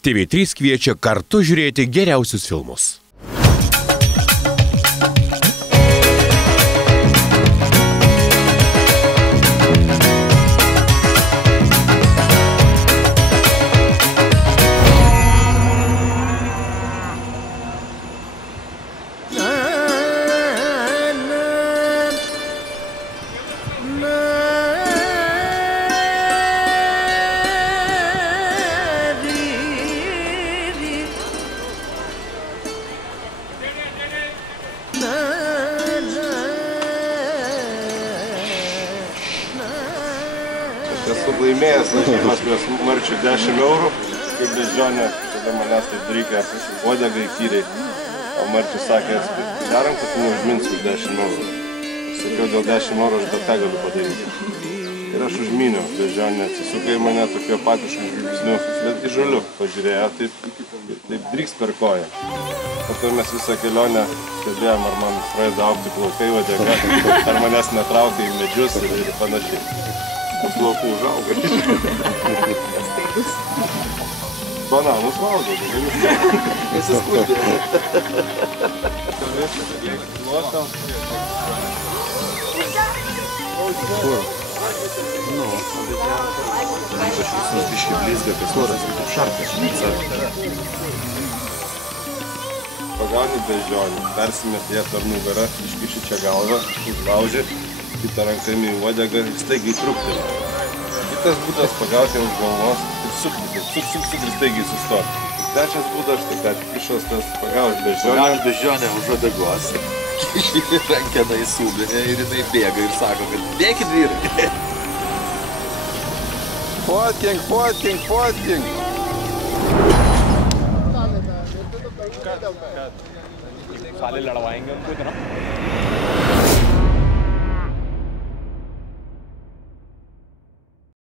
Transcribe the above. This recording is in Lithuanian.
TV3 kviečia kartu žiūrėti geriausius filmus. Esu laimėjęs lažybas prieš Marčių 10 eurų, kaip beždžionė, tada manęs taip reikia uodegai tyriai. O Marčius sakė, darom, kad tu neužminsi už 10 eurų. Sakiau, dėl 10 eurų aš bet ką galiu padaryti. Ir aš užminiau, beždžionė atsisuka į mane tokiu apatišku žvilgsniu, bet įžuliu pažiūrėjo, taip driks per koją. Po to mes visą kelionę stebėjom, ar man pradeda augti plaukai uodega, ar manęs netraukia į medžius ir panašiai. Plaukų užauga. Bananus valgo. Nesiskūdė. Kur? Nu, aš visus biškį blizga, kas noras, kaip šarkas. Pagauni beždžionį, persimeti ją per nugarą, iškiši čia galvą, užlauži, kitą ranką į uodegą ir staigiai truktelį. Kitas būdas pagauti už galvos ir suk ir staigiai sustoti. Trečias būdas, štai ką išrastas, pagauti beždžionę. Pagauti beždžionę už uodegos, rankeną į subinę ir jinai bėga ir sako, kad bėkit vyrai. Fotkink! साले लड़वाएंगे उनको इतना